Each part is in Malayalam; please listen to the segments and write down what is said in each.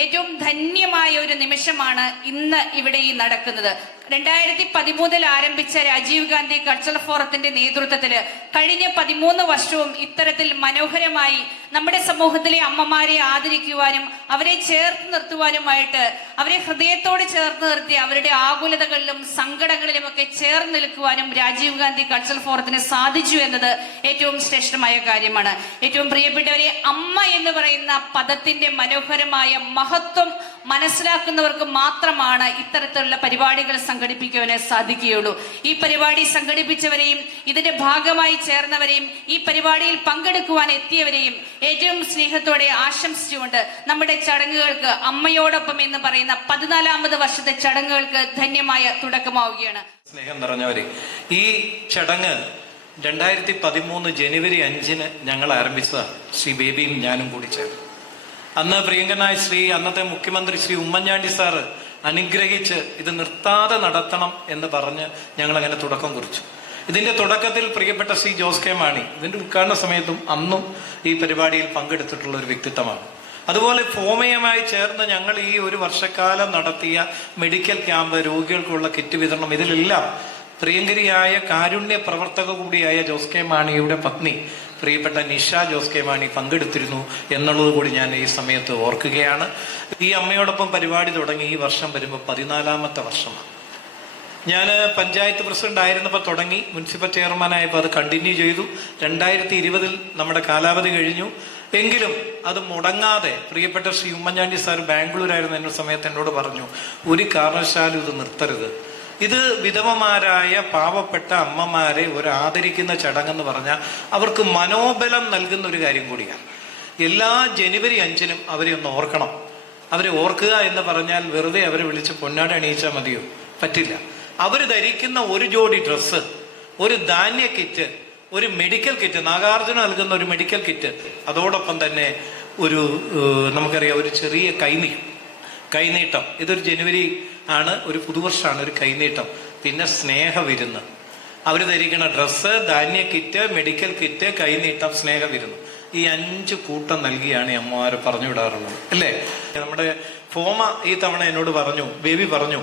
ഏറ്റവും ധന്യമായ ഒരു നിമിഷമാണ് ഇന്ന് ഇവിടെ ഈ നടക്കുന്നത്. 2013 ആരംഭിച്ച രാജീവ് ഗാന്ധി കൾച്ചറൽ ഫോറത്തിന്റെ നേതൃത്വത്തിൽ കഴിഞ്ഞ 13 വർഷവും ഇത്തരത്തിൽ മനോഹരമായി നമ്മുടെ സമൂഹത്തിലെ അമ്മമാരെ ആദരിക്കുവാനും അവരെ ചേർത്ത് നിർത്തുവാനുമായിട്ട് അവരെ ഹൃദയത്തോട് ചേർത്ത് നിർത്തി അവരുടെ ആകുലതകളിലും സങ്കടങ്ങളിലും ഒക്കെ ചേർന്ന് നിൽക്കുവാനും രാജീവ് ഗാന്ധി കൾച്ചറൽ ഫോറത്തിന് സാധിച്ചു എന്നത് ഏറ്റവും ശ്രേഷ്ഠമായ കാര്യമാണ്. ഏറ്റവും പ്രിയപ്പെട്ടവരെ, അമ്മ എന്ന് പറയുന്ന പദത്തിന്റെ മനോഹരമായ മഹത്വം മനസ്സിലാക്കുന്നവർക്ക് മാത്രമാണ് ഇത്തരത്തിലുള്ള പരിപാടികൾ സംഘടിപ്പിക്കുവാൻ സാധിക്കുകയുള്ളൂ. ഈ പരിപാടി സംഘടിപ്പിച്ചവരെയും ഇതിന്റെ ഭാഗമായി ചേർന്നവരെയും ഈ പരിപാടിയിൽ പങ്കെടുക്കുവാൻ എത്തിയവരെയും ഏറ്റവും സ്നേഹത്തോടെ ആശംസിച്ചുകൊണ്ട് നമ്മുടെ ചടങ്ങുകൾക്ക് അമ്മയോടൊപ്പം എന്ന് പറയുന്ന 14ാമത് വർഷത്തെ ചടങ്ങുകൾക്ക് ധന്യമായ തുടക്കമാവുകയാണ്. സ്നേഹം നിറഞ്ഞവരെ, ഈ ചടങ്ങ് 2013 ജനുവരി 5 ഞങ്ങൾ ആരംഭിച്ചതാണ്. ശ്രീ ബേബിയും ഞാനും കൂടി ചേർന്ന്. അന്ന് പ്രിയങ്കനായ അന്നത്തെ മുഖ്യമന്ത്രി ശ്രീ ഉമ്മൻചാണ്ടി സാറ് അനുഗ്രഹിച്ച് ഇത് നിർത്താതെ നടത്തണം എന്ന് പറഞ്ഞ് ഞങ്ങൾ അങ്ങനെ തുടക്കം കുറിച്ചു. ഇതിന്റെ തുടക്കത്തിൽ പ്രിയപ്പെട്ട ശ്രീ ജോസ് കെ മാണി ഇതിന്റെ ഉദ്ഘാടന സമയത്തും അന്നും ഈ പരിപാടിയിൽ പങ്കെടുത്തിട്ടുള്ള ഒരു വ്യക്തിത്വമാണ്. അതുപോലെ ഫോമയുമായി ചേർന്ന് ഞങ്ങൾ ഈ ഒരു വർഷക്കാലം നടത്തിയ മെഡിക്കൽ ക്യാമ്പ്, രോഗികൾക്കുള്ള കിറ്റ് വിതരണം, ഇതിലെല്ലാം പ്രിയങ്കരിയായ കാരുണ്യ പ്രവർത്തക കൂടിയായ ജോസ് കെ മാണിയുടെ പത്നി പ്രിയപ്പെട്ട നിഷ ജോസ് കെ മാണി പങ്കെടുത്തിരുന്നു എന്നുള്ളത് കൂടി ഞാൻ ഈ സമയത്ത് ഓർക്കുകയാണ്. ഈ അമ്മയോടൊപ്പം പരിപാടി തുടങ്ങി ഈ വർഷം വരുമ്പോൾ 14ാമത്തെ വർഷമാണ്. ഞാൻ പഞ്ചായത്ത് പ്രസിഡന്റ് ആയിരുന്നപ്പോൾ തുടങ്ങി, മുനിസിപ്പൽ ചെയർമാനായപ്പോൾ അത് കണ്ടിന്യൂ ചെയ്തു. 2020 നമ്മുടെ കാലാവധി കഴിഞ്ഞു. എങ്കിലും അത് മുടങ്ങാതെ പ്രിയപ്പെട്ട ശ്രീ ഉമ്മൻചാണ്ടി സാർ ബാംഗ്ലൂരായിരുന്ന എന്ന സമയത്ത് എന്നോട് പറഞ്ഞു, ഒരു കാരണവശാലും ഇത് നിർത്തരുത്. ഇത് വിധവമാരായ പാവപ്പെട്ട അമ്മമാരെ ഒരു ആദരിക്കുന്ന ചടങ്ങെന്ന് പറഞ്ഞാൽ അവർക്ക് മനോബലം നൽകുന്ന ഒരു കാര്യം കൂടിയാണ്. എല്ലാ ജനുവരി 5 അവരെ ഒന്ന് ഓർക്കണം. അവരെ ഓർക്കുക എന്ന് പറഞ്ഞാൽ വെറുതെ അവരെ വിളിച്ച് പൊന്നാട അണിയിച്ചാൽ മതിയോ? പറ്റില്ല. അവർ ധരിക്കുന്ന ഒരു ജോഡി ഡ്രസ്സ്, ഒരു ധാന്യ കിറ്റ്, ഒരു മെഡിക്കൽ കിറ്റ്, നാഗാർജുന നൽകുന്ന ഒരു മെഡിക്കൽ കിറ്റ്, അതോടൊപ്പം തന്നെ ഒരു നമുക്കറിയാം ഒരു ചെറിയ കൈനീട്ടം. ഇതൊരു ജനുവരി ആണ്, ഒരു പുതുവർഷമാണ്, ഒരു കൈനീട്ടം. പിന്നെ സ്നേഹവിരുന്ന്, അവർ ധരിക്കുന്ന ഡ്രസ്സ്, ധാന്യ കിറ്റ്, മെഡിക്കൽ കിറ്റ്, കൈനീട്ടം, സ്നേഹവിരുന്ന്, ഈ 5 കൂട്ടം നൽകിയാണ് ഈ അമ്മമാരെ പറഞ്ഞു വിടാറുള്ളത്, അല്ലേ? നമ്മുടെ ഫോമ ഈ തവണ എന്നോട് പറഞ്ഞു, ബേബി പറഞ്ഞു,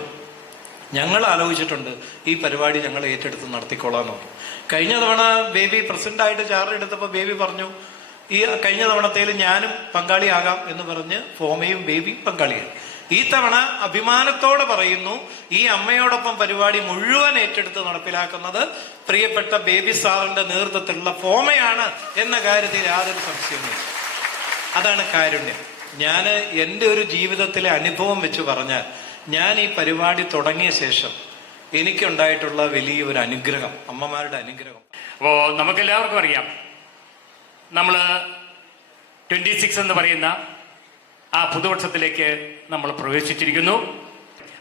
ഞങ്ങൾ ആലോചിച്ചിട്ടുണ്ട് ഈ പരിപാടി ഞങ്ങൾ ഏറ്റെടുത്ത് നടത്തിക്കൊള്ളാന്ന് പറഞ്ഞു. കഴിഞ്ഞ തവണ ബേബി പ്രസിഡന്റായിട്ട് ചാർജ് എടുത്തപ്പോൾ ബേബി പറഞ്ഞു, ഈ കഴിഞ്ഞ തവണത്തേൽ ഞാനും പങ്കാളിയാകാം എന്ന് പറഞ്ഞ് ഫോമയും ബേബി പങ്കാളിയായി. ഈ തവണ അഭിമാനത്തോടെ പറയുന്നു, ഈ അമ്മയോടൊപ്പം പരിപാടി മുഴുവൻ ഏറ്റെടുത്ത് നടപ്പിലാക്കുന്നത് പ്രിയപ്പെട്ട ബേബി സാറിന്റെ നേതൃത്വത്തിലുള്ള ഫോമയാണ് എന്ന കാര്യത്തിൽ യാതൊരു സംശയവുമില്ല. അതാണ് കാരുണ്യം. ഞാൻ എൻ്റെ ഒരു ജീവിതത്തിലെ അനുഭവം വെച്ച് പറഞ്ഞാൽ, ഞാൻ ഈ പരിപാടി തുടങ്ങിയ ശേഷം എനിക്കുണ്ടായിട്ടുള്ള വലിയൊരു അനുഗ്രഹം, അമ്മമാരുടെ അനുഗ്രഹം. അപ്പോൾ നമുക്കെല്ലാവർക്കും അറിയാം, നമ്മൾ 26 എന്ന് പറയുന്ന ആ പുതുവർഷത്തിലേക്ക് നമ്മൾ പ്രവേശിച്ചിരിക്കുന്നു.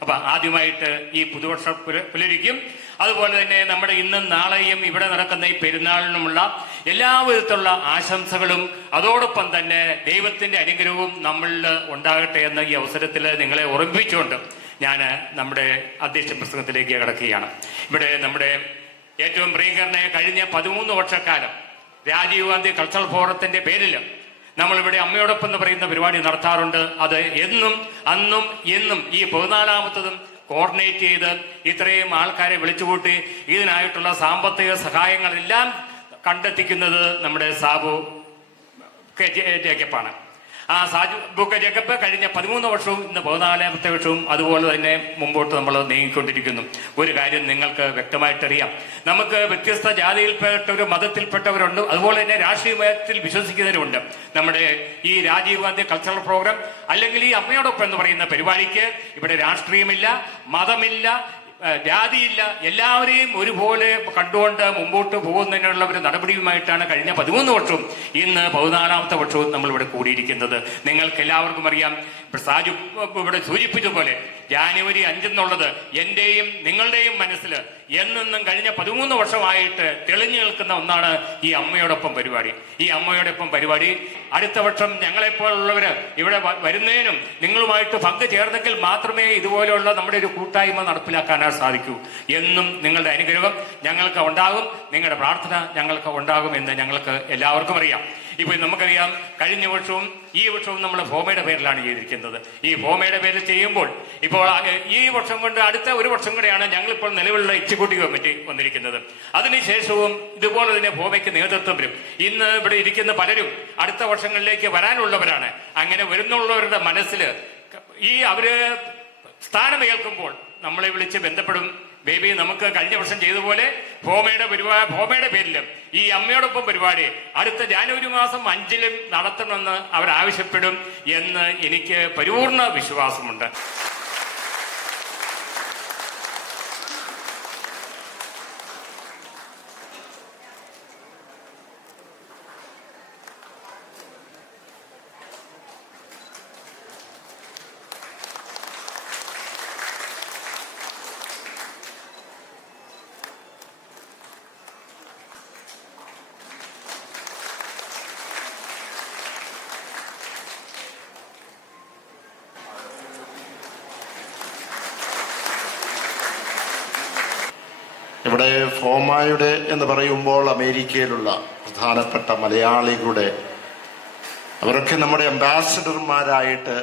അപ്പൊ ആദ്യമായിട്ട് ഈ പുതുവർഷം പുലരിക്കും. അതുപോലെ തന്നെ നമ്മുടെ ഇന്നും നാളെയും ഇവിടെ നടക്കുന്ന ഈ പെരുന്നാളിനുമുള്ള എല്ലാവിധത്തിലുള്ള ആശംസകളും അതോടൊപ്പം തന്നെ ദൈവത്തിന്റെ അനുഗ്രഹവും നമ്മളിൽ ഉണ്ടാകട്ടെ എന്ന ഈ അവസരത്തിൽ നിങ്ങളെ ഓർമ്മിപ്പിച്ചുകൊണ്ട് ഞാൻ നമ്മുടെ അധ്യക്ഷ പ്രസംഗത്തിലേക്ക് കടക്കുകയാണ്. ഇവിടെ നമ്മുടെ ഏറ്റവും പ്രിയങ്കരനായ കഴിഞ്ഞ 13 വർഷക്കാലം രാജീവ് ഗാന്ധി കൾച്ചറൽ ഫോറത്തിന്റെ പേരിൽ നമ്മളിവിടെ അമ്മയോടൊപ്പം എന്ന് പറയുന്ന പരിപാടി നടത്താറുണ്ട്. അത് എന്നും അന്നും എന്നും ഈ 14ാമത്തതും കോർഡിനേറ്റ് ചെയ്ത് ഇത്രയും ആൾക്കാരെ വിളിച്ചുകൂട്ടി ഇതിനായിട്ടുള്ള സാമ്പത്തിക സഹായങ്ങളെല്ലാം കണ്ടെത്തിക്കുന്നത് നമ്മുടെ സാബു ജേക്കബാണ്. ആ സാബു ജേക്കബ് കഴിഞ്ഞ 13 വർഷവും ഇന്ന് 14ാമത്തെ വർഷവും അതുപോലെ തന്നെ മുമ്പോട്ട് നമ്മൾ നീങ്ങിക്കൊണ്ടിരിക്കുന്നു. ഒരു കാര്യം നിങ്ങൾക്ക് വ്യക്തമായിട്ടറിയാം, നമുക്ക് വ്യത്യസ്ത ജാതിയിൽപ്പെട്ടവരും മതത്തിൽപ്പെട്ടവരുണ്ട്, അതുപോലെ തന്നെ രാഷ്ട്രീയത്തിൽ വിശ്വസിക്കുന്നവരുണ്ട്. നമ്മുടെ ഈ രാജീവ് ഗാന്ധി കൾച്ചറൽ പ്രോഗ്രാം അല്ലെങ്കിൽ ഈ അമ്മയോടൊപ്പം എന്ന് പറയുന്ന പരിപാടിക്ക് ഇവിടെ രാഷ്ട്രീയമില്ല, മതമില്ല, ജാതിയില്ല, എല്ലാവരെയും ഒരുപോലെ കണ്ടുകൊണ്ട് മുമ്പോട്ട് പോകുന്നതിനുള്ള ഒരു നടപടിയുമായിട്ടാണ് കഴിഞ്ഞ 13 വർഷവും ഇന്ന് 14ാമത്തെ വർഷവും നമ്മളിവിടെ കൂടിയിരിക്കുന്നത്. നിങ്ങൾക്ക് എല്ലാവർക്കും അറിയാം, സാജു ഇവിടെ സൂചിപ്പിച്ചതുപോലെ ജാനുവരി 5 എന്നുള്ളത് എന്റെയും നിങ്ങളുടെയും മനസ്സിൽ എന്നെന്നും കഴിഞ്ഞ 13 വർഷമായിട്ട് തെളിഞ്ഞു നിൽക്കുന്ന ഒന്നാണ് ഈ അമ്മയോടൊപ്പം പരിപാടി. ഈ അമ്മയോടൊപ്പം പരിപാടി അടുത്ത വർഷം ഞങ്ങളെപ്പോലുള്ളവര് ഇവിടെ വരുന്നതിനും നിങ്ങളുമായിട്ട് പങ്കുചേർന്നെങ്കിൽ മാത്രമേ ഇതുപോലെയുള്ള നമ്മുടെ ഒരു കൂട്ടായ്മ നടപ്പിലാക്കാൻ സാധിക്കൂ. എന്നും നിങ്ങളുടെ അനുഗ്രഹം ഞങ്ങൾക്ക് ഉണ്ടാകും, നിങ്ങളുടെ പ്രാർത്ഥന ഞങ്ങൾക്ക് ഉണ്ടാകും എന്ന് ഞങ്ങൾക്ക് എല്ലാവർക്കും അറിയാം. ഇപ്പൊ നമുക്കറിയാം കഴിഞ്ഞ വർഷവും ഈ വർഷവും നമ്മൾ ഫോമയുടെ പേരിലാണ് ചെയ്തിരിക്കുന്നത്. ഈ ഫോമയുടെ പേരിൽ ചെയ്യുമ്പോൾ ഇപ്പോൾ ഈ വർഷം കൊണ്ട് അടുത്ത ഒരു വർഷം കൂടെയാണ് ഞങ്ങളിപ്പോൾ നിലവിലുള്ള എക്സിക്യൂട്ടീവ് കമ്മിറ്റി വന്നിരിക്കുന്നത്. അതിനുശേഷവും ഇതുപോലെ തന്നെ ഫോമയ്ക്ക് നേതൃത്വം വരും. ഇന്ന് ഇവിടെ ഇരിക്കുന്ന പലരും അടുത്ത വർഷങ്ങളിലേക്ക് വരാനുള്ളവരാണ്. അങ്ങനെ വരുന്നുള്ളവരുടെ മനസ്സിൽ അവര് സ്ഥാനം ഏൽക്കുമ്പോൾ നമ്മളെ വിളിച്ച് ബന്ധപ്പെടും. ബേബി, നമുക്ക് കഴിഞ്ഞ വർഷം ചെയ്തതുപോലെ ഫോമയുടെ പേരിലും ഈ അമ്മയോടൊപ്പം പരിപാടി അടുത്ത ജനുവരി മാസം 5 നടത്തണമെന്ന് അവരാവശ്യപ്പെടും എന്ന് എനിക്ക് പരിപൂർണ വിശ്വാസമുണ്ട്. ഇവിടെ ഫോമായുടെ എന്ന് പറയുമ്പോൾ അമേരിക്കയിലുള്ള പ്രധാനപ്പെട്ട മലയാളികളുടെ അവരൊക്കെ നമ്മുടെ അംബാസഡർമാരായിട്ട്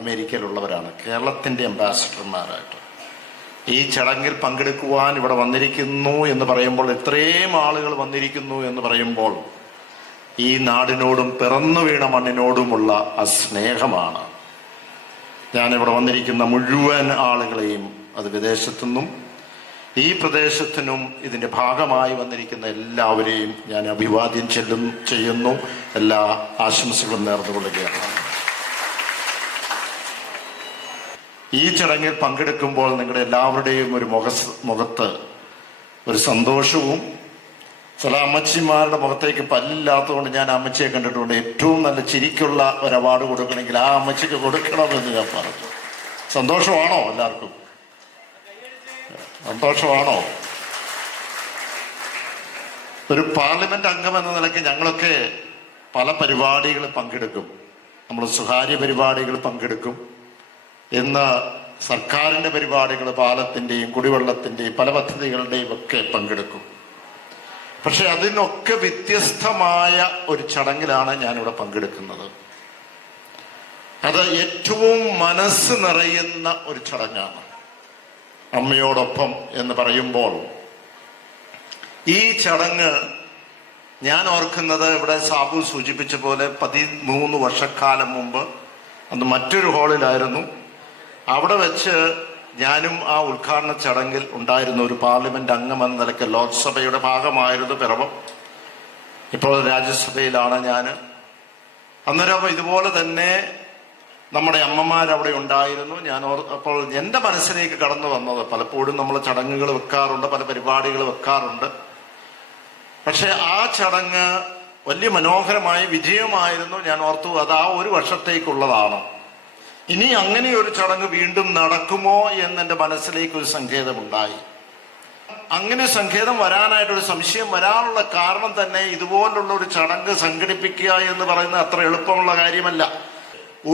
അമേരിക്കയിലുള്ളവരാണ്, കേരളത്തിൻ്റെ അംബാസഡർമാരായിട്ട്. ഈ ചടങ്ങിൽ പങ്കെടുക്കുവാൻ ഇവിടെ വന്നിരിക്കുന്നു എന്ന് പറയുമ്പോൾ, ഇത്രയും ആളുകൾ വന്നിരിക്കുന്നു എന്ന് പറയുമ്പോൾ ഈ നാടിനോടും പിറന്നു വീണ മണ്ണിനോടുമുള്ള ആ സ്നേഹമാണ്. ഞാനിവിടെ വന്നിരിക്കുന്ന മുഴുവൻ ആളുകളെയും, അത് വിദേശത്തുനിന്നും ഈ പ്രദേശത്തിനും ഇതിൻ്റെ ഭാഗമായി വന്നിരിക്കുന്ന എല്ലാവരെയും ഞാൻ അഭിവാദ്യം ചെയ്യുന്നു. എല്ലാ ആശംസകളും നേർന്നുകൊള്ളുകയാണ്. ഈ ചടങ്ങിൽ പങ്കെടുക്കുമ്പോൾ നിങ്ങളുടെ എല്ലാവരുടെയും ഒരു മുഖത്ത് ഒരു സന്തോഷവും, ചില അമ്മച്ചിമാരുടെ മുഖത്തേക്ക് പല്ലില്ലാത്തതുകൊണ്ട് ഞാൻ അമ്മച്ചിയെ കണ്ടിട്ടുണ്ട്. ഏറ്റവും നല്ല ചിരിക്കുള്ള ഒരു അവാർഡ് കൊടുക്കണമെങ്കിൽ ആ അമ്മച്ചിക്ക് കൊടുക്കണമെന്ന് ഞാൻ പറഞ്ഞു. സന്തോഷമാണോ? എല്ലാവർക്കും സന്തോഷമാണോ? ഒരു പാർലമെന്റ് അംഗം എന്ന നിലയ്ക്ക് ഞങ്ങളൊക്കെ പല പരിപാടികൾ പങ്കെടുക്കും. നമ്മൾ സ്വകാര്യ പരിപാടികൾ പങ്കെടുക്കും. ഇന്ന് സർക്കാരിൻ്റെ പരിപാടികൾ, പാലത്തിൻ്റെയും കുടിവെള്ളത്തിൻ്റെയും പല പദ്ധതികളുടെയും ഒക്കെ പങ്കെടുക്കും. പക്ഷെ അതിനൊക്കെ വ്യത്യസ്തമായ ഒരു ചടങ്ങിലാണ് ഞാനിവിടെ പങ്കെടുക്കുന്നത്. അത് ഏറ്റവും മനസ്സ് നിറയുന്ന ഒരു ചടങ്ങാണ്. അമ്മയോടൊപ്പം എന്ന് പറയുമ്പോൾ ഈ ചടങ്ങ് ഞാൻ ഓർക്കുന്നത്, ഇവിടെ സാബു സൂചിപ്പിച്ച പോലെ 13 വർഷക്കാലം മുമ്പ്, അന്ന് മറ്റൊരു ഹാളിലായിരുന്നു. അവിടെ വെച്ച് ഞാനും ആ ഉദ്ഘാടന ചടങ്ങിൽ ഉണ്ടായിരുന്ന ഒരു പാർലമെന്റ് അംഗം എന്ന നിലയ്ക്ക് ലോക്സഭയുടെ ഭാഗമായിരുന്നു പിറവം. ഇപ്പോൾ രാജ്യസഭയിലാണ് ഞാൻ. അന്നേരം ഇതുപോലെ തന്നെ നമ്മുടെ അമ്മമാരവിടെ ഉണ്ടായിരുന്നു. അപ്പോൾ എൻ്റെ മനസ്സിലേക്ക് കടന്നു വന്നത്, പലപ്പോഴും നമ്മൾ ചടങ്ങുകൾ വെക്കാറുണ്ട്, പല പരിപാടികൾ വെക്കാറുണ്ട്. പക്ഷെ ആ ചടങ്ങ് വലിയ മനോഹരമായ വിജയമായിരുന്നു. ഞാൻ ഓർത്തു, അത് ആ ഒരു വർഷത്തേക്കുള്ളതാണ്. ഇനി അങ്ങനെ ഒരു ചടങ്ങ് വീണ്ടും നടക്കുമോ എന്ന് എൻ്റെ മനസ്സിലേക്ക് ഒരു സങ്കേതമുണ്ടായി. അങ്ങനെ സങ്കേതം വരാനായിട്ടൊരു സംശയം വരാനുള്ള കാരണം തന്നെ, ഇതുപോലുള്ള ഒരു ചടങ്ങ് സംഘടിപ്പിക്കുക എന്ന് പറയുന്നത് അത്ര എളുപ്പമുള്ള കാര്യമല്ല.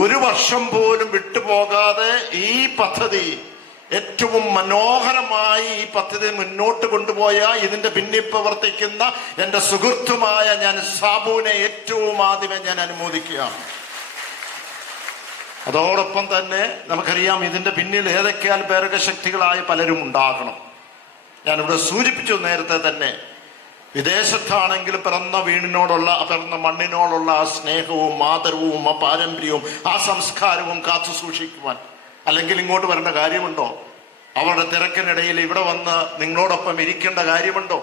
ഒരു വർഷം പോലും വിട്ടുപോകാതെ ഈ പദ്ധതി ഏറ്റവും മനോഹരമായി ഈ പദ്ധതി മുന്നോട്ട് കൊണ്ടുപോയ ഇതിന്റെ പിന്നിൽ പ്രവർത്തിക്കുന്ന എൻ്റെ സുഹൃത്തുമായ ഞാൻ സാബുവിനെ ഏറ്റവും ആദ്യമേ ഞാൻ അനുമോദിക്കുകയാണ്. അതോടൊപ്പം തന്നെ നമുക്കറിയാം, ഇതിന്റെ പിന്നിൽ ഏതൊക്കെയാൽ പേരകശക്തികളായ പലരും ഉണ്ടാകണം. ഞാനിവിടെ സൂചിപ്പിച്ചു നേരത്തെ തന്നെ, വിദേശത്താണെങ്കിൽ പിറന്ന മണ്ണിനോടുള്ള ആ സ്നേഹവും ആദരവും ആ പാരമ്പര്യവും ആ സംസ്കാരവും കാത്തു സൂക്ഷിക്കുവാൻ അല്ലെങ്കിൽ ഇങ്ങോട്ട് വരേണ്ട കാര്യമുണ്ടോ? അവരുടെ തിരക്കിനിടയിൽ ഇവിടെ വന്ന് നിങ്ങളോടൊപ്പം ഇരിക്കേണ്ട കാര്യമുണ്ടോ?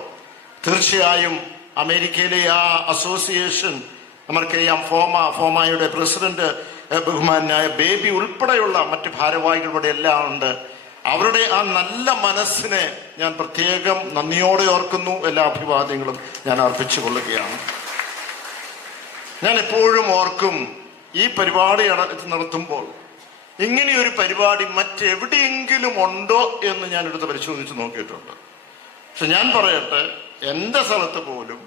തീർച്ചയായും അമേരിക്കയിലെ ആ അസോസിയേഷൻ, നമുക്കറിയാം ഫോമയുടെ പ്രസിഡന്റ് ബഹുമാനായ ബേബി ഉൾപ്പെടെയുള്ള മറ്റ് ഭാരവാഹികൾ ഇവിടെ എല്ലാം ഉണ്ട്. അവരുടെ ആ നല്ല മനസ്സിനെ ഞാൻ പ്രത്യേകം നന്ദിയോടെ ഓർക്കുന്നു. എല്ലാ അഭിവാദ്യങ്ങളും ഞാൻ അർപ്പിച്ചു കൊള്ളുകയാണ്. ഞാൻ എപ്പോഴും ഓർക്കും, ഈ പരിപാടി നടത്തുമ്പോൾ ഇങ്ങനെയൊരു പരിപാടി മറ്റെവിടെയെങ്കിലും ഉണ്ടോ എന്ന് ഞാൻ എടുത്ത് പരിശോധിച്ച് നോക്കിയിട്ടുണ്ട്. പക്ഷെ ഞാൻ പറയട്ടെ, എൻ്റെ സ്ഥലത്ത് പോലും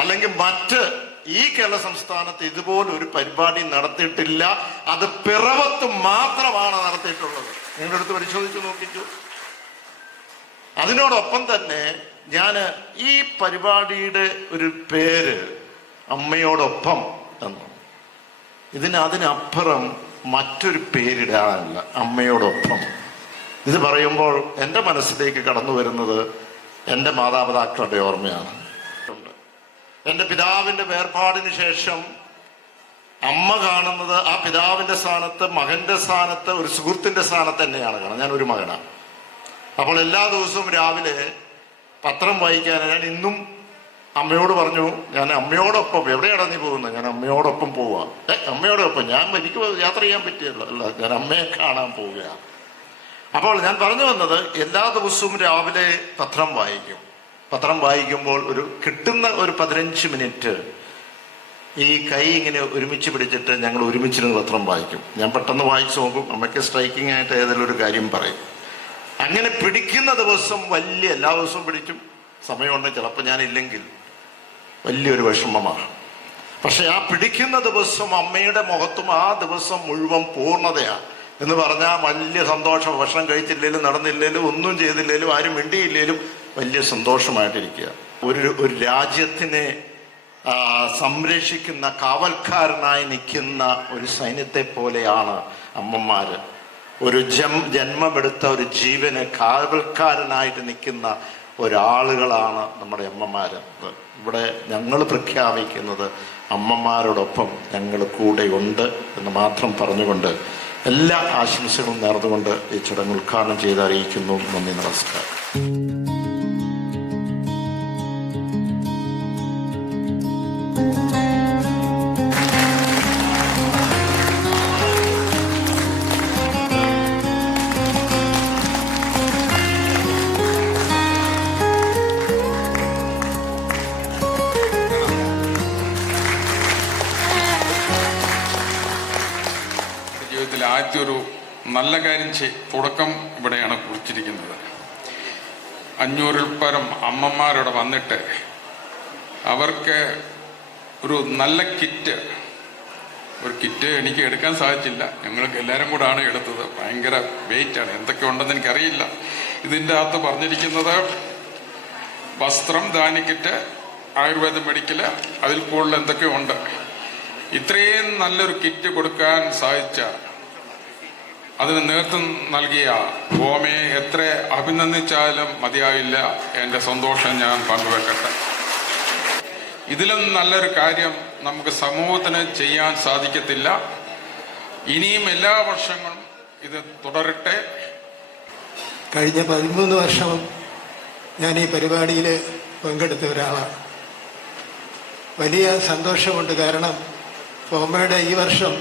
അല്ലെങ്കിൽ മറ്റ് ഈ കേരള സംസ്ഥാനത്ത് ഇതുപോലെ ഒരു പരിപാടി നടത്തിയിട്ടില്ല. അത് പിറവത്ത് മാത്രമാണ് നടത്തിയിട്ടുള്ളത്. നിങ്ങളുടെ അടുത്ത് പരിശോധിച്ച് നോക്കിക്കൂ. അതിനോടൊപ്പം തന്നെ ഞാൻ ഈ പരിപാടിയുടെ ഒരു പേര് അമ്മയോടൊപ്പം എന്ന്. അതിനപ്പുറം മറ്റൊരു പേരിടാനല്ല, അമ്മയോടൊപ്പം. ഇത് പറയുമ്പോൾ എൻ്റെ മനസ്സിലേക്ക് കടന്നു വരുന്നത് എൻ്റെ മാതാപിതാക്കളുടെ ഓർമ്മയാണ്. എൻ്റെ പിതാവിൻ്റെ വേർപാടിന് ശേഷം അമ്മ കാണുന്നത് ആ പിതാവിൻ്റെ സ്ഥാനത്ത്, മകൻ്റെ സ്ഥാനത്ത്, ഒരു സുഹൃത്തിൻ്റെ സ്ഥാനത്ത് തന്നെയാണ് കാണുന്നത്. ഞാൻ ഒരു മകനാണ്. അപ്പോൾ എല്ലാ ദിവസവും രാവിലെ പത്രം വായിക്കാൻ ഞാൻ ഇന്നും അമ്മയോട് പറഞ്ഞു, ഞാൻ അമ്മയോടൊപ്പം. എവിടെയാണ് നീ പോകുന്നത്? ഞാൻ അമ്മയോടൊപ്പം പോവുക. അമ്മയോടൊപ്പം? എനിക്ക് യാത്ര ചെയ്യാൻ പറ്റിയല്ലോ. അല്ല, ഞാൻ അമ്മയെ കാണാൻ പോവുകയാണ്. അപ്പോൾ ഞാൻ പറഞ്ഞു വന്നത്, എല്ലാ ദിവസവും രാവിലെ പത്രം വായിക്കും. പത്രം വായിക്കുമ്പോൾ കിട്ടുന്ന ഒരു 15 മിനിറ്റ് ഈ കൈ ഇങ്ങനെ ഒരുമിച്ച് പിടിച്ചിട്ട് ഞങ്ങൾ ഒരുമിച്ചിരുന്ന് പത്രം വായിക്കും. ഞാൻ പെട്ടെന്ന് വായിച്ചു നോക്കും, അമ്മയ്ക്ക് സ്ട്രൈക്കിംഗ് ആയിട്ട് ഏതെങ്കിലും ഒരു കാര്യം പറയും. അങ്ങനെ പിടിക്കുന്ന ദിവസം എല്ലാ ദിവസവും പിടിക്കും. സമയമുണ്ട്, ചിലപ്പോൾ ഞാനില്ലെങ്കിൽ വലിയൊരു വിഷമമാണ്. പക്ഷെ ആ പിടിക്കുന്ന ദിവസം അമ്മയുടെ മുഖത്തും ആ ദിവസം മുഴുവൻ പൂർണ്ണതയാണ് എന്ന് പറഞ്ഞാൽ വലിയ സന്തോഷം. ഭക്ഷണം കഴിച്ചില്ലേലും, നടന്നില്ലേലും, ഒന്നും ചെയ്തില്ലേലും, ആരും മിണ്ടിയില്ലേലും വലിയ സന്തോഷമായിട്ടിരിക്കുക. ഒരു രാജ്യത്തിനെ സംരക്ഷിക്കുന്ന കാവൽക്കാരനായി നിൽക്കുന്ന ഒരു സൈന്യത്തെ പോലെയാണ് അമ്മമാര്. ഒരു ജന്മമെടുത്ത ഒരു ജീവന് കാവൽക്കാരനായിട്ട് നിൽക്കുന്ന ഒരാളുകളാണ് നമ്മുടെ അമ്മമാര്. ഇവിടെ ഞങ്ങൾ പ്രഖ്യാപിക്കുന്നത് അമ്മമാരോടൊപ്പം ഞങ്ങൾ കൂടെയുണ്ട് എന്ന് മാത്രം പറഞ്ഞുകൊണ്ട് എല്ലാ ആശംസകളും നേർന്നുകൊണ്ട് ഈ ചടങ്ങ് ഉദ്ഘാടനം ചെയ്ത് അറിയിക്കുന്നു. നന്ദി, നമസ്കാരം. ജീവിതത്തിൽ ആദ്യത്തെ ഒരു നല്ല കാര്യം തുടക്കം ഇവിടെയാണ് കുറിച്ചിരിക്കുന്നത്. 500-ൽ പരം അമ്മമാരോട് വന്നിട്ട് അവർക്ക് ഒരു നല്ല ഒരു കിറ്റ് എനിക്ക് എടുക്കാൻ സാധിച്ചില്ല. ഞങ്ങൾക്ക് എല്ലാവരും കൂടാണ് എടുത്തത്. ഭയങ്കര വെയിറ്റാണ്, എന്തൊക്കെ ഉണ്ടെന്ന് എനിക്കറിയില്ല. ഇതിൻ്റെ അകത്ത് പറഞ്ഞിരിക്കുന്നത് വസ്ത്രം, ധാന്യക്കിറ്റ്, ആയുർവേദ മെഡിക്കല്, അതിൽ കൂടുതൽ എന്തൊക്കെ ഉണ്ട്. ഇത്രയും നല്ലൊരു കിറ്റ് കൊടുക്കാൻ സാധിച്ച അതിന് നേതൃത്വം നൽകിയ ഭൂമിയെ എത്ര അഭിനന്ദിച്ചാലും മതിയാവില്ല. എൻ്റെ സന്തോഷം ഞാൻ പങ്കുവെക്കട്ടെ. ഇതിലും നല്ലൊരു കാര്യം നമുക്ക് സമൂഹത്തിന് ചെയ്യാൻ സാധിക്കത്തില്ല. ഇനിയും എല്ലാ വർഷങ്ങളും ഇത് തുടരട്ടെ. കഴിഞ്ഞ 13 വർഷം ഞാൻ ഈ പരിപാടിയിൽ പങ്കെടുത്ത ഒരാളാണ്. വലിയ സന്തോഷമുണ്ട്. കാരണം ഫോമയുടെ ഈ വർഷം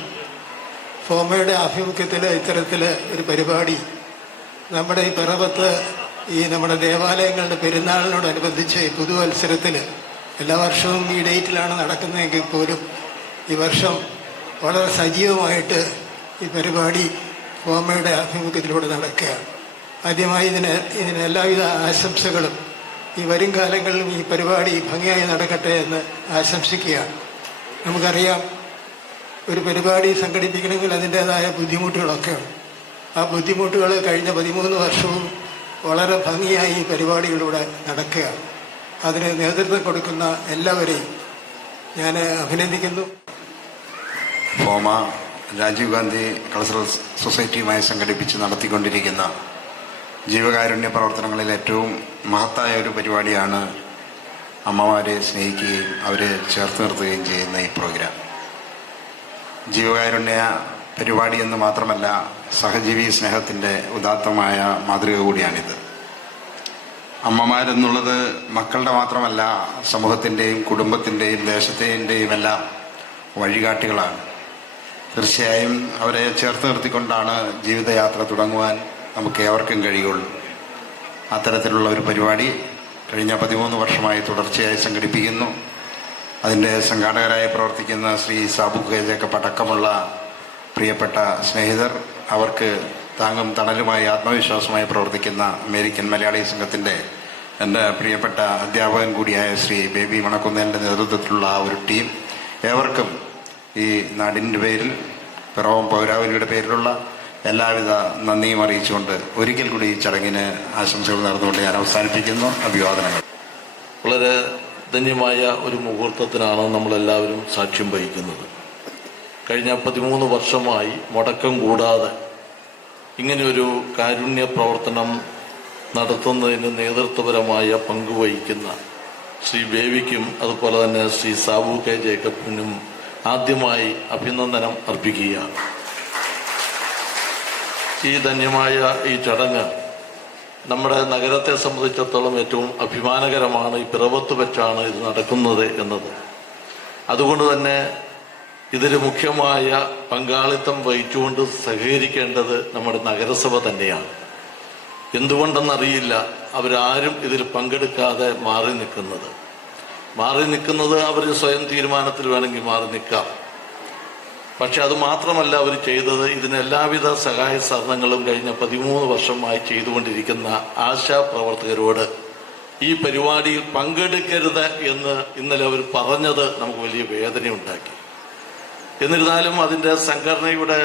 ഫോമയുടെ ആഭിമുഖ്യത്തിൽ ഇത്തരത്തിൽ ഒരു പരിപാടി നമ്മുടെ ഈ പിറവത്ത് നമ്മുടെ ദേവാലയങ്ങളുടെ പെരുന്നാളിനോടനുബന്ധിച്ച് ഈ പുതുവത്സരത്തിൽ എല്ലാ വർഷവും ഈ ഡേറ്റിലാണ് നടക്കുന്നതെങ്കിൽ പോലും ഈ വർഷം വളരെ സജീവമായിട്ട് ഈ പരിപാടി ഫോമയുടെ ആഭിമുഖ്യത്തിലൂടെ നടക്കുകയാണ്. ആദ്യമായി ഇതിന് എല്ലാവിധ ആശംസകളും. ഈ വരും കാലങ്ങളിലും ഈ പരിപാടി ഭംഗിയായി നടക്കട്ടെ എന്ന് ആശംസിക്കുകയാണ്. നമുക്കറിയാം, ഒരു പരിപാടി സംഘടിപ്പിക്കണമെങ്കിൽ അതിൻ്റേതായ ബുദ്ധിമുട്ടുകളൊക്കെ ഉണ്ട്. ആ ബുദ്ധിമുട്ടുകൾ കഴിഞ്ഞ 13 വർഷവും വളരെ ഭംഗിയായി ഈ പരിപാടികളിലൂടെ നടക്കുകയാണ്. അതിന് നേതൃത്വം കൊടുക്കുന്ന എല്ലാവരെയും ഞാൻ അഭിനന്ദിക്കുന്നു. ഫോമ രാജീവ് ഗാന്ധി കൾച്ചറൽ സൊസൈറ്റിയുമായി സംഘടിപ്പിച്ച് നടത്തിക്കൊണ്ടിരിക്കുന്ന ജീവകാരുണ്യ പ്രവർത്തനങ്ങളിൽ ഏറ്റവും മഹത്തായ ഒരു പരിപാടിയാണ് അമ്മമാരെ സ്നേഹിക്കുകയും അവരെ ചേർത്ത് നിർത്തുകയും ചെയ്യുന്ന ഈ പ്രോഗ്രാം. ജീവകാരുണ്യ പരിപാടി എന്ന് മാത്രമല്ല, സഹജീവി സ്നേഹത്തിൻ്റെ ഉദാത്തമായ മാതൃക കൂടിയാണിത്. അമ്മമാരെന്നുള്ളത് മക്കളുടെ മാത്രമല്ല, സമൂഹത്തിൻ്റെയും കുടുംബത്തിൻ്റെയും ദേശത്തിൻ്റെയും എല്ലാം വഴികാട്ടികളാണ്. തീർച്ചയായും അവരെ ചേർത്ത് നിർത്തിക്കൊണ്ടാണ് ജീവിതയാത്ര തുടങ്ങുവാൻ നമുക്ക് ഏവർക്കും കഴിയുള്ളൂ. അത്തരത്തിലുള്ള ഒരു പരിപാടി കഴിഞ്ഞ 13 വർഷമായി തുടർച്ചയായി സംഘടിപ്പിക്കുന്നു. അതിൻ്റെ സംഘാടകരായി പ്രവർത്തിക്കുന്ന ശ്രീ സാബു കെ ജേക്കബ് അടക്കമുള്ള പ്രിയപ്പെട്ട സ്നേഹിതർ, അവർക്ക് താങ്ങും തണലുമായി ആത്മവിശ്വാസമായി പ്രവർത്തിക്കുന്ന അമേരിക്കൻ മലയാളി സംഘത്തിൻ്റെ എൻ്റെ പ്രിയപ്പെട്ട അധ്യാപകൻ കൂടിയായ ശ്രീ ബേബി മണക്കുന്നേലിൻ്റെ നേതൃത്വത്തിലുള്ള ഒരു ടീം, ഏവർക്കും ഈ നാടിൻ്റെ പേരിൽ, പിറവം പൗരാവലിയുടെ പേരിലുള്ള എല്ലാവിധ നന്ദിയും അറിയിച്ചുകൊണ്ട് ഒരിക്കൽ കൂടി ഈ ചടങ്ങിന് ആശംസകൾ നേർന്നുകൊണ്ട് ഞാൻ അവസാനിപ്പിക്കുന്നു. അഭിവാദനങ്ങൾ. വളരെ ധന്യമായ ഒരു മുഹൂർത്തത്തിനാണ് നമ്മളെല്ലാവരും സാക്ഷ്യം വഹിക്കുന്നത്. കഴിഞ്ഞ 13 വർഷമായി മുടക്കം കൂടാതെ ഇങ്ങനെയൊരു കാരുണ്യ പ്രവർത്തനം നടത്തുന്നതിന് നേതൃത്വപരമായ പങ്കുവഹിക്കുന്ന ശ്രീ ബേബിക്കും അതുപോലെ തന്നെ ശ്രീ സാബു കെ ജേക്കബിനും ആദ്യമായി അഭിനന്ദനം അർപ്പിക്കുകയാണ്. ഈ ധന്യമായ ഈ ചടങ്ങ് നമ്മുടെ നഗരത്തെ സംബന്ധിച്ചിടത്തോളം ഏറ്റവും അഭിമാനകരമാണ്. ഈ പിറവത്ത് വെച്ചാണ് ഇത് നടക്കുന്നത് എന്നത്. അതുകൊണ്ട് തന്നെ ഇതിൽ മുഖ്യമായ പങ്കാളിത്തം വഹിച്ചുകൊണ്ട് സഹകരിക്കേണ്ടത് നമ്മുടെ നഗരസഭ തന്നെയാണ്. എന്തുകൊണ്ടെന്നറിയില്ല അവരാരും ഇതിൽ പങ്കെടുക്കാതെ മാറി നിൽക്കുന്നത് അവർ സ്വയം തീരുമാനത്തിൽ വേണമെങ്കിൽ മാറി നിൽക്കാം. പക്ഷെ അത് മാത്രമല്ല അവർ ചെയ്തത്, ഇതിന് എല്ലാവിധ സഹായ സഹകരണങ്ങളും കഴിഞ്ഞ 13 വർഷമായി ചെയ്തുകൊണ്ടിരിക്കുന്ന ആശാപ്രവർത്തകരോട് ഈ പരിപാടിയിൽ പങ്കെടുക്കരുത് എന്ന് ഇന്നലെ അവർ പറഞ്ഞത് നമുക്ക് വലിയ വേദനയുണ്ടാക്കി. എന്നിരുന്നാലും അതിൻ്റെ സംഘടനയുടെ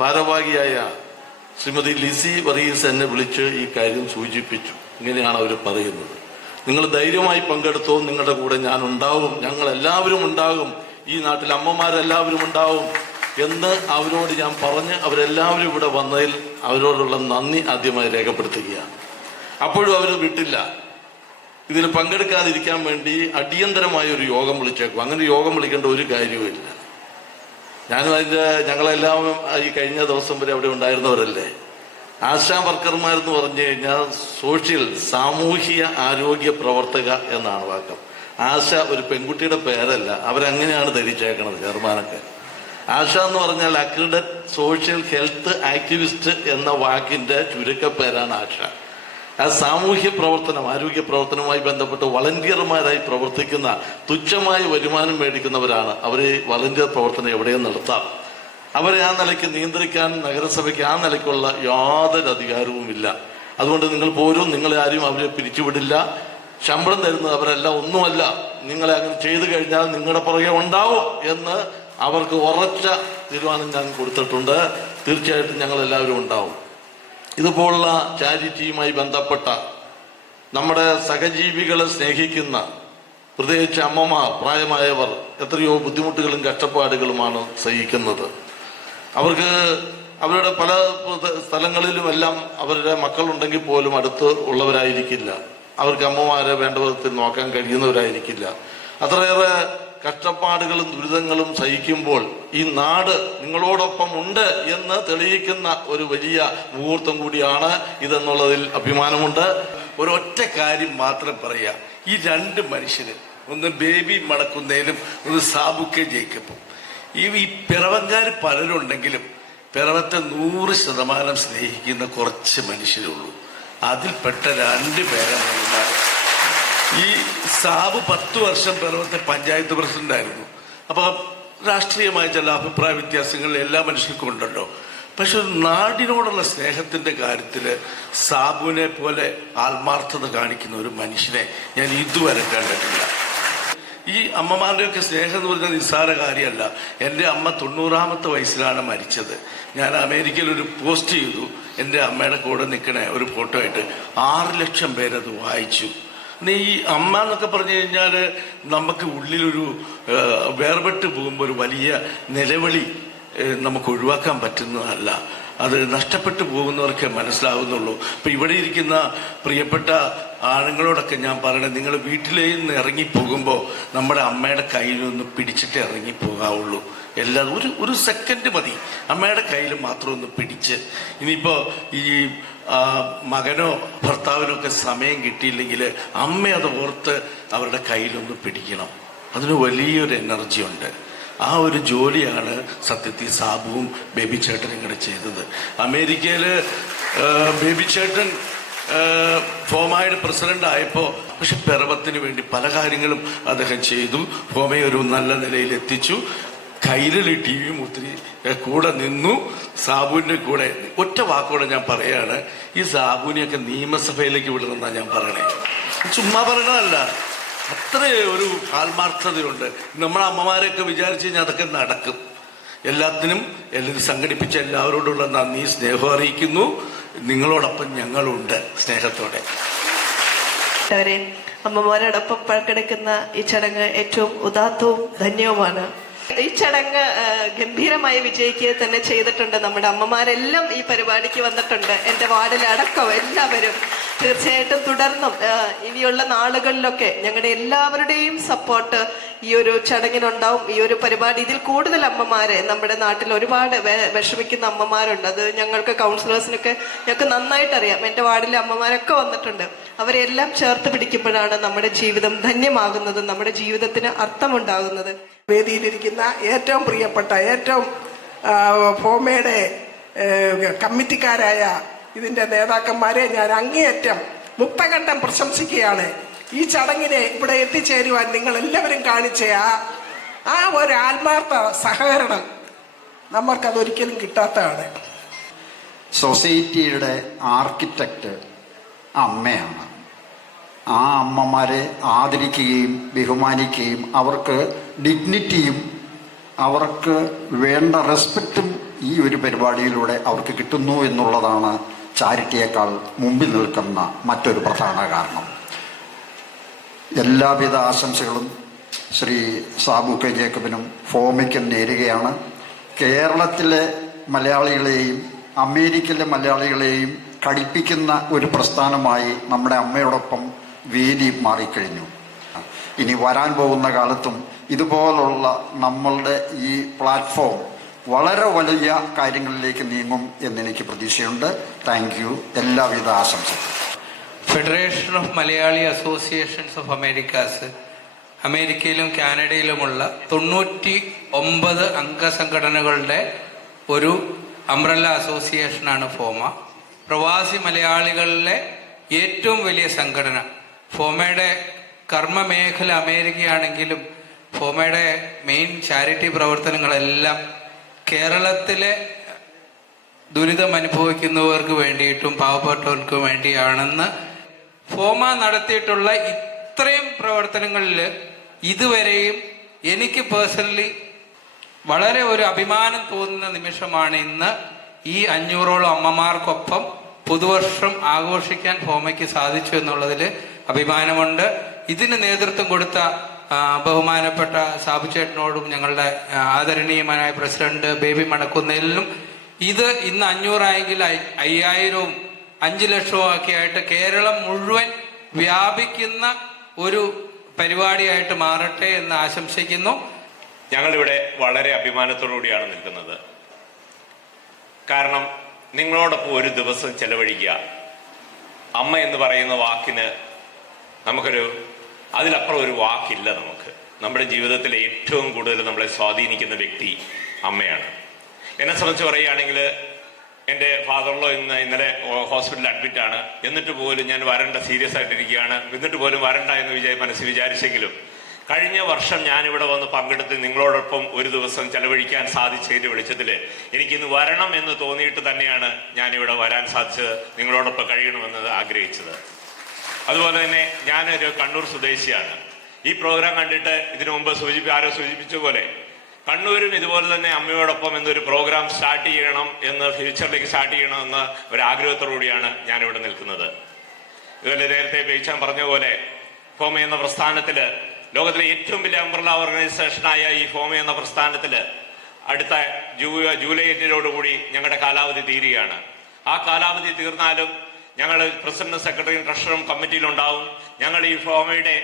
ഭാരവാഹിയായ ശ്രീമതി ലിസി വർഗീസ് എന്നെ വിളിച്ച് ഈ കാര്യം സൂചിപ്പിച്ചു. ഇങ്ങനെയാണ് അവർ പറയുന്നത്, നിങ്ങൾ ധൈര്യമായി പങ്കെടുത്തോ, നിങ്ങളുടെ കൂടെ ഞാൻ ഉണ്ടാവും, ഞങ്ങൾ എല്ലാവരും ഉണ്ടാകും, ഈ നാട്ടിൽ അമ്മമാരെല്ലാവരും ഉണ്ടാവും എന്ന് അവരോട് ഞാൻ പറഞ്ഞ് അവരെല്ലാവരും ഇവിടെ വന്നതിൽ അവരോടുള്ള നന്ദി ആദ്യമായി രേഖപ്പെടുത്തുകയാണ്. അപ്പോഴും അവർ വിട്ടില്ല. ഇതിൽ പങ്കെടുക്കാതിരിക്കാൻ വേണ്ടി അടിയന്തരമായ ഒരു യോഗം വിളിച്ചേക്കും. അങ്ങനെ യോഗം വിളിക്കേണ്ട ഒരു കാര്യവുമില്ല. ഞങ്ങളെല്ലാം ഈ കഴിഞ്ഞ ദിവസം വരെ അവിടെ ഉണ്ടായിരുന്നവരല്ലേ. ആശാ വർക്കർമാരെന്ന് പറഞ്ഞു കഴിഞ്ഞാൽ സാമൂഹിക ആരോഗ്യ പ്രവർത്തക എന്നാണ് വാക്കം. ആശ ഒരു പെൺകുട്ടിയുടെ പേരല്ല, അവരങ്ങനെയാണ് ധരിച്ചേക്കണത് ചെയർമാനൊക്കെ. ആശ എന്ന് പറഞ്ഞാൽ അക്രിഡറ്റ് സോഷ്യൽ ഹെൽത്ത് ആക്ടിവിസ്റ്റ് എന്ന വാക്കിന്റെ ചുരുക്കപ്പേരാണ് ആശ. ആ സാമൂഹ്യ പ്രവർത്തനം, ആരോഗ്യ പ്രവർത്തനവുമായി ബന്ധപ്പെട്ട് വളണ്ടിയർമാരായി പ്രവർത്തിക്കുന്ന, തുച്ഛമായ വരുമാനം മേടിക്കുന്നവരാണ്. അവർ വളണ്ടിയർ പ്രവർത്തനം എവിടെയും നടത്താം. അവരെ ആ നിലയ്ക്ക് നിയന്ത്രിക്കാൻ നഗരസഭയ്ക്ക് ആ നിലയ്ക്കുള്ള യാതൊരു അധികാരവുമില്ല. അതുകൊണ്ട് നിങ്ങൾ പോരും, നിങ്ങളെ ആരും അവരെ പിരിച്ചുവിടില്ല. ശമ്പളം തരുന്നത് അവരെല്ലാം ഒന്നുമല്ല. നിങ്ങളെ അങ്ങനെ ചെയ്തു കഴിഞ്ഞാൽ നിങ്ങളുടെ പുറകെ ഉണ്ടാവും എന്ന് അവർക്ക് ഉറച്ച തീരുമാനം ഞാൻ കൊടുത്തിട്ടുണ്ട്. തീർച്ചയായിട്ടും ഞങ്ങളെല്ലാവരും ഉണ്ടാവും. ഇതുപോലുള്ള ചാരിറ്റിയുമായി ബന്ധപ്പെട്ട നമ്മുടെ സഹജീവികളെ സ്നേഹിക്കുന്ന, പ്രത്യേകിച്ച് അമ്മമാർ, പ്രായമായവർ എത്രയോ ബുദ്ധിമുട്ടുകളും കഷ്ടപ്പാടുകളുമാണ് സഹിക്കുന്നത്. അവർക്ക് അവരുടെ പല സ്ഥലങ്ങളിലുമെല്ലാം അവരുടെ മക്കളുണ്ടെങ്കിൽ പോലും അടുത്ത് ഉള്ളവരായിരിക്കില്ല. അവർക്ക് അമ്മമാരെ വേണ്ട വിധത്തിൽ നോക്കാൻ കഴിയുന്നവരായിരിക്കില്ല. അത്രയേറെ കഷ്ടപ്പാടുകളും ദുരിതങ്ങളും സഹിക്കുമ്പോൾ ഈ നാട് നിങ്ങളോടൊപ്പം ഉണ്ട് എന്ന് തെളിയിക്കുന്ന ഒരു വലിയ മുഹൂർത്തം കൂടിയാണ് ഇതെന്നുള്ളതിൽ അഭിമാനമുണ്ട്. ഒരൊറ്റ കാര്യം മാത്രം പറയാം. ഈ 2 മനുഷ്യര്, ഒന്ന് ബേബി മടക്കുന്നതിലും ഒന്ന് സാബു കെ ജേക്കബും, ഈ പിറവങ്കാർ പലരുണ്ടെങ്കിലും പിറവത്തെ 100% സ്നേഹിക്കുന്ന കുറച്ച് മനുഷ്യരുള്ളൂ. അതിൽപ്പെട്ട 2 പേരാണ്. ഈ സാബു 10 വർഷം പിറവത്തെ പഞ്ചായത്ത് പ്രസിഡന്റായിരുന്നു. അപ്പോൾ രാഷ്ട്രീയമായ ചില അഭിപ്രായ വ്യത്യാസങ്ങൾ എല്ലാ മനുഷ്യർക്കും ഉണ്ടല്ലോ. പക്ഷെ നാടിനോടുള്ള സ്നേഹത്തിന്റെ കാര്യത്തിൽ സാബുവിനെ പോലെ ആത്മാർത്ഥത കാണിക്കുന്ന ഒരു മനുഷ്യനെ ഞാൻ ഇതുവരെ കണ്ടിട്ടില്ല. ഈ അമ്മമാരുടെയൊക്കെ സ്നേഹം എന്ന് പറഞ്ഞാൽ നിസ്സാര കാര്യമല്ല. എൻ്റെ അമ്മ 90ാമത്തെ വയസ്സിലാണ് മരിച്ചത്. ഞാൻ അമേരിക്കയിൽ ഒരു പോസ്റ്റ് ചെയ്തു, എൻ്റെ അമ്മയുടെ കൂടെ നിൽക്കണ ഒരു ഫോട്ടോ ആയിട്ട്. 6 ലക്ഷം പേരത് വായിച്ചു. ഈ അമ്മ എന്നൊക്കെ പറഞ്ഞു കഴിഞ്ഞാൽ നമുക്ക് ഉള്ളിലൊരു വേർപെട്ട് പോകുമ്പോൾ ഒരു വലിയ നിലവിളി നമുക്ക് ഒഴിവാക്കാൻ പറ്റുന്നതല്ല. അത് നഷ്ടപ്പെട്ടു പോകുന്നവർക്കേ മനസ്സിലാവുന്നുള്ളൂ. അപ്പം ഇവിടെ ഇരിക്കുന്ന പ്രിയപ്പെട്ട ആണുങ്ങളോടൊക്കെ ഞാൻ പറയണേ, നിങ്ങൾ വീട്ടിലേ നിന്ന് ഇറങ്ങിപ്പോകുമ്പോൾ നമ്മുടെ അമ്മയുടെ കയ്യിലൊന്ന് പിടിച്ചിട്ട് ഇറങ്ങിപ്പോകാവുള്ളൂ. ഒരു സെക്കൻഡ് മതി, അമ്മയുടെ കയ്യിൽ മാത്രം ഒന്ന് പിടിച്ച്. ഇനിയിപ്പോൾ ഈ മകനോ ഭർത്താവിനോ ഒക്കെ സമയം കിട്ടിയില്ലെങ്കിൽ അമ്മ അത് ഓർത്ത് അവരുടെ കയ്യിലൊന്ന് പിടിക്കണം. അതിന് വലിയൊരു എനർജി ഉണ്ട്. ആ ഒരു ജോലിയാണ് സത്യത്തിൽ സാബുവും ബേബി ചേട്ടനും കൂടെ ചെയ്തത്. അമേരിക്കയിൽ ബേബി ചേട്ടൻ ഫോമയുടെ പ്രസിഡന്റ് ആയപ്പോൾ പക്ഷെ പിറവത്തിന് വേണ്ടി പല കാര്യങ്ങളും അദ്ദേഹം ചെയ്തു. ഫോമയെ ഒരു നല്ല നിലയിൽ എത്തിച്ചു. കൈരളി ടി വി ഒത്തിരി കൂടെ നിന്നു. സാബുവിൻ്റെ കൂടെ ഒറ്റ വാക്കോടെ ഞാൻ പറയാണ്, ഈ സാബുവിനെയൊക്കെ നിയമസഭയിലേക്ക് വിടണമെന്നാണ് ഞാൻ പറയണേ. ചുമ്മാ പറയണതല്ല, അത്ര ഒരു ആത്മാർത്ഥതയുണ്ട്. നമ്മളെ അമ്മമാരെയൊക്കെ വിചാരിച്ചു കഴിഞ്ഞാൽ അതൊക്കെ നടക്കും. എല്ലാത്തിനും സംഘടിപ്പിച്ച എല്ലാവരോടുള്ള നന്ദി, സ്നേഹം അറിയിക്കുന്നു. നിങ്ങളോടൊപ്പം ഞങ്ങളുണ്ട് സ്നേഹത്തോടെ. അമ്മമാരോടൊപ്പം പങ്കെടുക്കുന്ന ഈ ചടങ്ങ് ഏറ്റവും ഉദാത്തവും ധന്യവുമാണ്. ഈ ചടങ്ങ് ഗംഭീരമായി വിജയിക്കുക തന്നെ ചെയ്തിട്ടുണ്ട്. നമ്മുടെ അമ്മമാരെല്ലാം ഈ പരിപാടിക്ക് വന്നിട്ടുണ്ട്, എൻ്റെ വാർഡിലടക്കം എല്ലാവരും. തീർച്ചയായിട്ടും തുടർന്നും ഇനിയുള്ള നാളുകളിലൊക്കെ ഞങ്ങളുടെ എല്ലാവരുടെയും സപ്പോർട്ട് ഈ ഒരു ചടങ്ങിനുണ്ടാവും. ഈ ഒരു പരിപാടി ഇതിൽ കൂടുതൽ അമ്മമാരെ നമ്മുടെ നാട്ടിൽ ഒരുപാട് വിഷമിക്കുന്ന അമ്മമാരുണ്ട്. അത് ഞങ്ങൾക്ക് കൗൺസിലേഴ്സിനൊക്കെ ഞങ്ങൾക്ക് നന്നായിട്ട് അറിയാം. എൻ്റെ വാർഡിലെ അമ്മമാരൊക്കെ വന്നിട്ടുണ്ട്. അവരെല്ലാം ചേർത്ത് പിടിക്കുമ്പോഴാണ് നമ്മുടെ ജീവിതം ധന്യമാകുന്നത്, നമ്മുടെ ജീവിതത്തിന് അർത്ഥമുണ്ടാകുന്നത്. വേദിയിലിരിക്കുന്ന ഏറ്റവും പ്രിയപ്പെട്ട ഏറ്റവും ഫോമയുടെ കമ്മിറ്റിക്കാരായ ഇതിൻ്റെ നേതാക്കന്മാരെ ഞാൻ അങ്ങേയറ്റം മുക്തകണ്ഠം പ്രശംസിക്കുകയാണ്. ഈ ചടങ്ങിനെ ഇവിടെ എത്തിച്ചേരുവാൻ നിങ്ങൾ എല്ലാവരും കാണിച്ച ആ ഒരു ആത്മാർത്ഥ സഹകരണം നമ്മൾക്കതൊരിക്കലും കിട്ടാത്തതാണ്. സൊസൈറ്റിയുടെ ആർക്കിടെക്റ്റ് അമ്മയാണ്. ആ അമ്മമാരെ ആദരിക്കുകയും ബഹുമാനിക്കുകയും അവർക്ക് ഡിഗ്നിറ്റിയും അവർക്ക് വേണ്ട റെസ്പെക്റ്റും ഈ ഒരു പരിപാടിയിലൂടെ അവർക്ക് കിട്ടുന്നു എന്നുള്ളതാണ് ചാരിറ്റിയേക്കാൾ മുമ്പിൽ നിൽക്കുന്ന മറ്റൊരു പ്രധാന കാരണം. എല്ലാവിധ ആശംസകളും ശ്രീ സാബു കെ ജേക്കബിനും ഫോമയ്ക്കും നേരുകയാണ്. കേരളത്തിലെ മലയാളികളെയും അമേരിക്കയിലെ മലയാളികളെയും ഘടിപ്പിക്കുന്ന ഒരു പ്രസ്ഥാനമായി നമ്മുടെ അമ്മയോടൊപ്പം വേദി മാറിക്കഴിഞ്ഞു. ഇനി വരാൻ പോകുന്ന കാലത്തും ഇതുപോലുള്ള നമ്മളുടെ ഈ പ്ലാറ്റ്ഫോം വളരെ വലിയ കാര്യങ്ങളിലേക്ക് നീങ്ങും എന്നെനിക്ക് പ്രതീക്ഷയുണ്ട്. Thank you. എല്ലാവിധ ആശംസകളും. Federation of Malayali associations of Americas, അമേരിക്കയിലും കാനഡയിലുമുള്ള 99 അംഗസംഘടനകളുടെ ഒരു അംബ്രല്ല അസോസിയേഷനാണ് ഫോമ. പ്രവാസി മലയാളികളിലെ ഏറ്റവും വലിയ സംഘടന. ഫോമയുടെ കർമ്മമേഖല അമേരിക്കയാണെങ്കിലും ഫോമയുടെ മെയിൻ ചാരിറ്റി പ്രവർത്തനങ്ങളെല്ലാം കേരളത്തിലെ ദുരിതം അനുഭവിക്കുന്നവർക്ക് വേണ്ടിയിട്ടും പാവപ്പെട്ടവർക്ക് വേണ്ടിയാണെന്ന് ഫോമ നടത്തിയിട്ടുള്ള ഇത്രയും പ്രവർത്തനങ്ങളിൽ ഇതുവരെയും എനിക്ക് പേഴ്സണലി വളരെ ഒരു അഭിമാനം തോന്നുന്ന നിമിഷമാണ് ഇന്ന് ഈ 500ഓളം അമ്മമാർക്കൊപ്പം പുതുവർഷം ആഘോഷിക്കാൻ ഫോമയ്ക്ക് സാധിച്ചു എന്നുള്ളതിൽ അഭിമാനമുണ്ട്. ഇതിന് നേതൃത്വം കൊടുത്ത ബഹുമാനപ്പെട്ട സാബു ചേട്ടനോടും ഞങ്ങളുടെ ആദരണീയമായ പ്രസിഡന്റ് ബേബി മണക്കുന്നേലിനും ഇത് ഇന്ന് 500 ആയെങ്കിൽ 5000ഉം 5 ലക്ഷവും ഒക്കെ ആയിട്ട് കേരളം മുഴുവൻ വ്യാപിക്കുന്ന ഒരു പരിപാടിയായിട്ട് മാറട്ടെ എന്ന് ആശംസിക്കുന്നു. ഞങ്ങളിവിടെ വളരെ അഭിമാനത്തോടുകൂടിയാണ് നിൽക്കുന്നത്. കാരണം നിങ്ങളോടൊപ്പം ഒരു ദിവസം ചെലവഴിക്കുക, അമ്മ എന്ന് പറയുന്ന വാക്കിന് അതിലപ്പുറം ഒരു വാക്കില്ല. നമ്മുടെ ജീവിതത്തിലെ ഏറ്റവും കൂടുതൽ നമ്മളെ സ്വാധീനിക്കുന്ന വ്യക്തി അമ്മയാണ്. എന്നെ സംബന്ധിച്ച് പറയുകയാണെങ്കിൽ എൻ്റെ ഫാദറിലോ ഇന്നലെ ഹോസ്പിറ്റലിൽ അഡ്മിറ്റാണ്. എന്നിട്ട് പോലും ഞാൻ വരണ്ട, സീരിയസ് ആയിട്ടിരിക്കുകയാണ്. എന്നിട്ട് പോലും വരണ്ട എന്ന് മനസ്സിൽ വിചാരിച്ചെങ്കിലും കഴിഞ്ഞ വർഷം ഞാനിവിടെ വന്ന് പങ്കെടുത്ത് നിങ്ങളോടൊപ്പം ഒരു ദിവസം ചെലവഴിക്കാൻ സാധിച്ചതിൻ്റെ വെളിച്ചത്തിൽ എനിക്കിന്ന് വരണം എന്ന് തോന്നിയിട്ട് തന്നെയാണ് ഞാനിവിടെ വരാൻ സാധിച്ചത്, നിങ്ങളോടൊപ്പം കഴിയണമെന്ന് ആഗ്രഹിച്ചത്. അതുപോലെ തന്നെ ഞാനൊരു കണ്ണൂർ സ്വദേശിയാണ്. ഈ പ്രോഗ്രാം കണ്ടിട്ട് ഇതിനു മുമ്പ് ആരോ സൂചിപ്പിച്ച പോലെ കണ്ണൂരും ഇതുപോലെ തന്നെ അമ്മയോടൊപ്പം എന്നൊരു പ്രോഗ്രാം സ്റ്റാർട്ട് ചെയ്യണം എന്ന്, ഫ്യൂച്ചറിലേക്ക് സ്റ്റാർട്ട് ചെയ്യണമെന്ന് ഒരാഗ്രഹത്തോടുകൂടിയാണ് ഞാനിവിടെ നിൽക്കുന്നത്. ഇതുപോലെ നേരത്തെ ബേച്ചാൻ പറഞ്ഞ പോലെ ഫോമ എന്ന പ്രസ്ഥാനത്തിൽ ലോകത്തിലെ ഏറ്റവും വലിയ അംബ്രല്ല ഓർഗനൈസേഷനായ ഈ ഫോമ എന്ന പ്രസ്ഥാനത്തിൽ അടുത്ത ജൂലൈ 8 ഞങ്ങളുടെ കാലാവധി തീരുകയാണ്. ആ കാലാവധി തീർന്നാലും ഞങ്ങൾ പ്രസിഡന്റും സെക്രട്ടറിയും ട്രഷറും കമ്മിറ്റിയിലുണ്ടാവും. ഞങ്ങൾ ഈ ഫോമയുടെ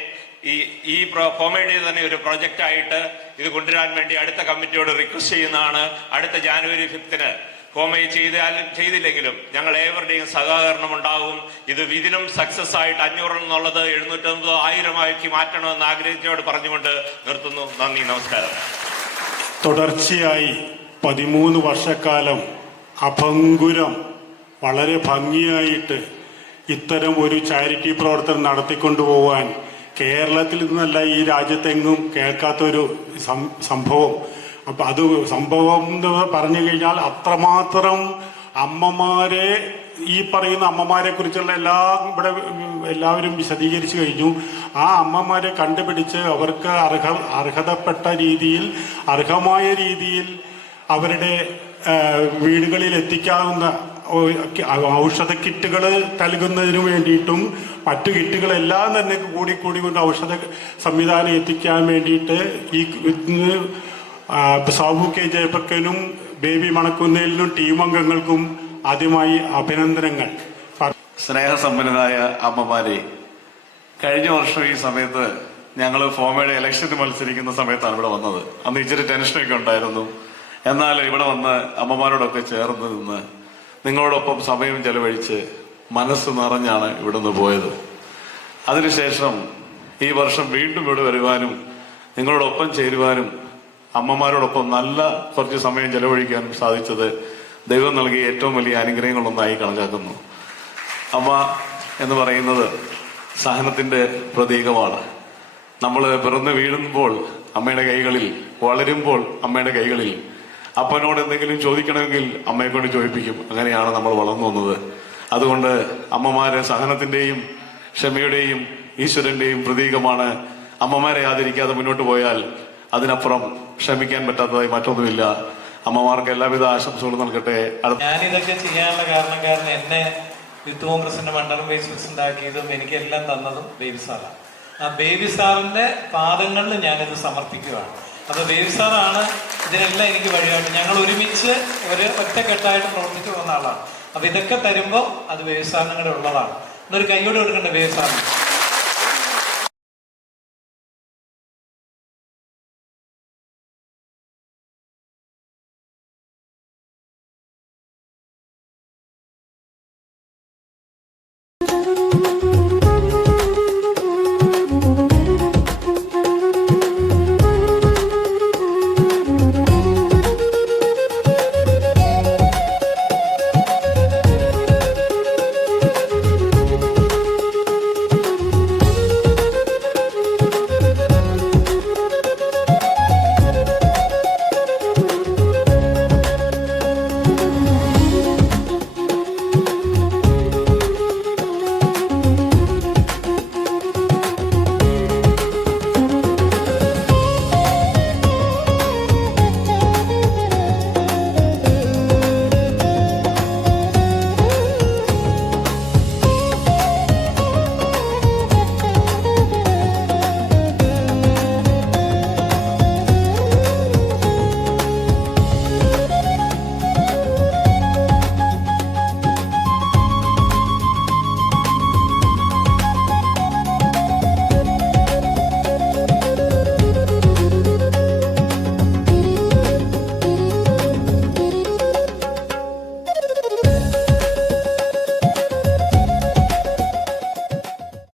തന്നെ ഒരു പ്രൊജക്റ്റായിട്ട് ഇത് കൊണ്ടുവരാൻ വേണ്ടി അടുത്ത കമ്മിറ്റിയോട് റിക്വസ്റ്റ് ചെയ്യുന്നതാണ്. അടുത്ത ജാനുവരി 5 ഫോമയെ ചെയ്താലും ചെയ്തില്ലെങ്കിലും ഞങ്ങൾ ഏവരുടെയും സഹകരണം ഉണ്ടാകും. ഇത് ഇതിലും സക്സസ് ആയിട്ട് 500 എന്നുള്ളത് 750 1000 ആക്കി മാറ്റണമെന്ന് ആഗ്രഹിച്ചോട് പറഞ്ഞുകൊണ്ട് നിർത്തുന്നു. നന്ദി, നമസ്കാരം. തുടർച്ചയായി 13 വർഷക്കാലം അഭംഗുരം വളരെ ഭംഗിയായിട്ട് ഇത്തരം ഒരു ചാരിറ്റി പ്രവർത്തനം നടത്തിക്കൊണ്ടുപോകാൻ കേരളത്തിൽ നിന്നല്ല ഈ രാജ്യത്തെങ്ങും കേൾക്കാത്തൊരു സംഭവം. അപ്പം അത് സംഭവം എന്ന് പറഞ്ഞു കഴിഞ്ഞാൽ അത്രമാത്രം അമ്മമാരെ, ഈ പറയുന്ന അമ്മമാരെ കുറിച്ചുള്ള ഇവിടെ എല്ലാവരും വിശദീകരിച്ചു കഴിഞ്ഞു. ആ അമ്മമാരെ കണ്ടുപിടിച്ച് അവർക്ക് അർഹതപ്പെട്ട രീതിയിൽ, അർഹമായ രീതിയിൽ അവരുടെ വീടുകളിൽ എത്തിക്കാവുന്ന ഔഷധ കിറ്റുകൾ നൽകുന്നതിനു വേണ്ടിയിട്ടും മറ്റു കിറ്റുകളെല്ലാം തന്നെ കൂടിക്കൊണ്ട് ഔഷധ സംവിധാനം എത്തിക്കാൻ വേണ്ടിയിട്ട് ഈ സാബു കെ ജയപ്പക്കനും ബേബി മണക്കുന്നേലിനും ടീം അംഗങ്ങൾക്കും ആദ്യമായി അഭിനന്ദനങ്ങൾ. സ്നേഹസമ്പന്നരായ അമ്മമാരെ, കഴിഞ്ഞ വർഷം ഈ സമയത്ത് ഞങ്ങൾ ഫോമയുടെ ഇലക്ഷന് മത്സരിക്കുന്ന സമയത്താണ് ഇവിടെ വന്നത്. അന്ന് ഇച്ചിരി ടെൻഷനൊക്കെ ഉണ്ടായിരുന്നു. എന്നാൽ ഇവിടെ വന്ന് അമ്മമാരോടൊക്കെ ചേർന്ന് നിന്ന് നിങ്ങളോടൊപ്പം സമയം ചെലവഴിച്ച് മനസ്സ് നിറഞ്ഞാണ് ഇവിടുന്ന് പോയത്. അതിനുശേഷം ഈ വർഷം വീണ്ടും ഇവിടെ വരുവാനും നിങ്ങളോടൊപ്പം ചേരുവാനും അമ്മമാരോടൊപ്പം നല്ല കുറച്ച് സമയം ചെലവഴിക്കാനും സാധിച്ചത് ദൈവം നൽകിയ ഏറ്റവും വലിയ അനുഗ്രഹങ്ങളൊന്നായി കണക്കാക്കുന്നു. അമ്മ എന്ന് പറയുന്നത് സഹനത്തിന്റെ പ്രതീകമാണ്. നമ്മൾ പിറന്ന് വീഴുമ്പോൾ അമ്മയുടെ കൈകളിൽ, വളരുമ്പോൾ അമ്മയുടെ കൈകളിൽ, അപ്പനോട് എന്തെങ്കിലും ചോദിക്കണമെങ്കിൽ അമ്മയെ കൊണ്ട് ചോദിപ്പിക്കും. അങ്ങനെയാണ് നമ്മൾ വളർന്നു വന്നത്. അതുകൊണ്ട് അമ്മമാര് സഹനത്തിന്റെയും ക്ഷമയുടെയും ഈശ്വരന്റെയും പ്രതീകമാണ്. അമ്മമാരെ ആദരിക്കാതെ മുന്നോട്ട് പോയാൽ അതിനപ്പുറം ക്ഷമിക്കാൻ പറ്റാത്തതായി മറ്റൊന്നുമില്ല. അമ്മമാർക്ക് എല്ലാവിധ ആശംസകളും നൽകട്ടെ. ഞാനിതൊക്കെ ചെയ്യാനുള്ള കാരണം എന്നെ യൂത്ത് കോൺഗ്രസിന്റെ മണ്ഡലം വൈസ് പ്രസിഡന്റ് ആക്കിയതും എനിക്കെല്ലാം തന്നതും ബേബി സാറാണ്. ആ ബേബി സാറിന്റെ പാദങ്ങളിൽ ഞാനിത് സമർപ്പിക്കുകയാണ്. അപ്പൊ ബേബി സാറാണ് ഇതിനെല്ലാം എനിക്ക് വഴിയായിട്ട്. ഞങ്ങൾ ഒരുമിച്ച് ഒറ്റക്കെട്ടായിട്ട് പ്രവർത്തിച്ചു പോകുന്ന ആളാണ്. അപ്പൊ ഇതൊക്കെ തരുമ്പോൾ അത് ബേബി സാറിനും കൂടെ ഉള്ളതാണ്. എന്നൊരു കൈയോടെ കൊടുക്കണ്ടേ ബേബി സാറിന്?